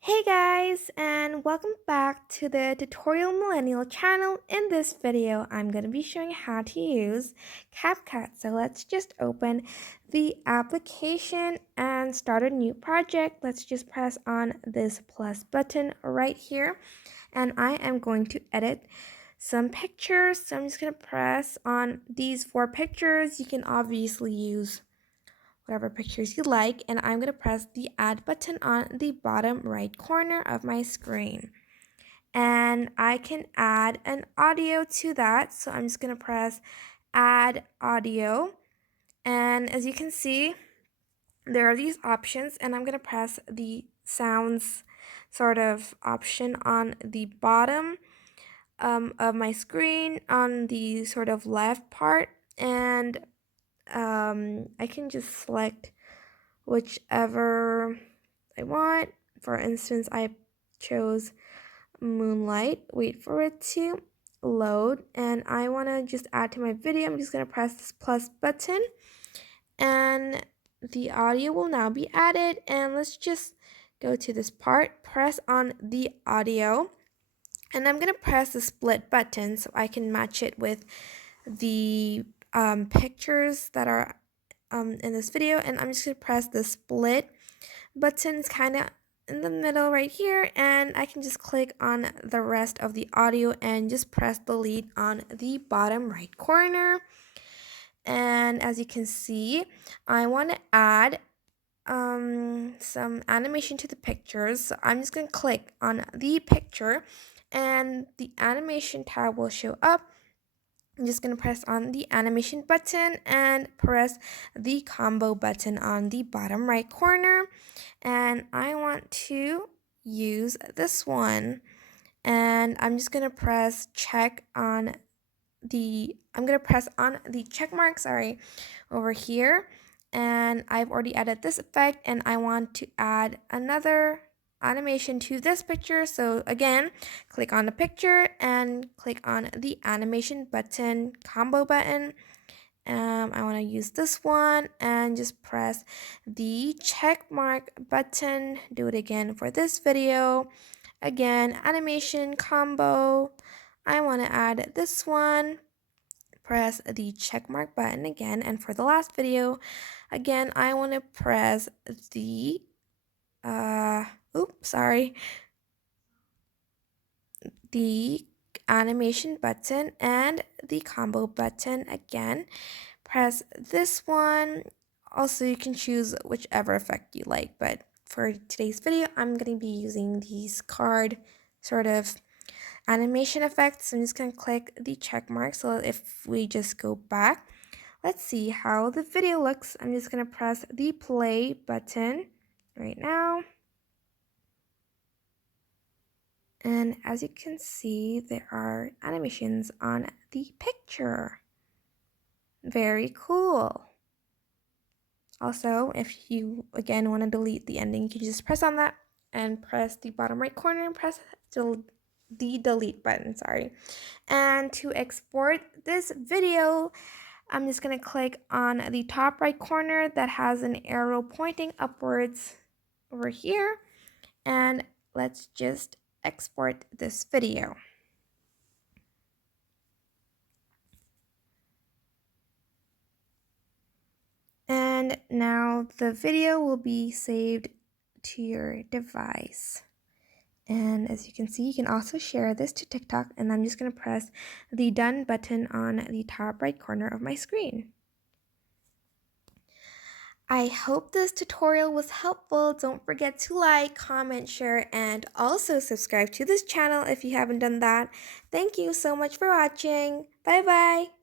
Hey guys, and welcome back to the Tutorial Millennial channel. In this video, I'm going to be showing how to use CapCut. So let's just open the application and start a new project. Let's just press on this plus button right here. And I am going to edit some pictures. So I'm just going to press on these 4 pictures. You can obviously use whatever pictures you like, and I'm going to press the add button on the bottom right corner of my screen. And I can add an audio to that, so I'm just going to press add audio. And as you can see, there are these options, and I'm going to press the sounds sort of option on the bottom of my screen on the sort of left part, and I can just select whichever I want. For instance, I chose Moonlight. Wait for it to load, and I want to just add to my video. I'm just going to press this plus button, and the audio will now be added. And let's just go to this part, press on the audio, and I'm going to press the split button so I can match it with the pictures that are in this video. And I'm just going to press the split button. It's kind of in the middle right here, and I can just click on the rest of the audio and just press delete on the bottom right corner. And as you can see, I want to add some animation to the pictures. So I'm just going to click on the picture and the animation tab will show up. I'm just going to press on the animation button and press the combo button on the bottom right corner. And I want to use this one. And I'm just going to press I'm going to press on the check mark, over here. And I've already added this effect, and I want to add another animation to this picture. So again, click on the picture and click on the animation button, combo button. I want to use this one and just press the check mark button. Do it again for this video. Again, animation combo. I want to add this one. Press the check mark button again. And for the last video, again, I want to press the the animation button and the combo button again. Press this one. Also, you can choose whichever effect you like, but for today's video, I'm going to be using these card sort of animation effects. I'm just going to click the check mark. So if we just go back, let's see how the video looks. I'm just going to press the play button right now. And as you can see, there are animations on the picture. Very cool. Also, if you again want to delete the ending, you can just press on that and press the bottom right corner and press the delete button, And to export this video, I'm just going to click on the top right corner that has an arrow pointing upwards over here. And let's just export this video. And now the video will be saved to your device. And as you can see, you can also share this to TikTok, and I'm just going to press the done button on the top right corner of my screen. I hope this tutorial was helpful. Don't forget to like, comment, share, and also subscribe to this channel if you haven't done that. Thank you so much for watching. Bye bye.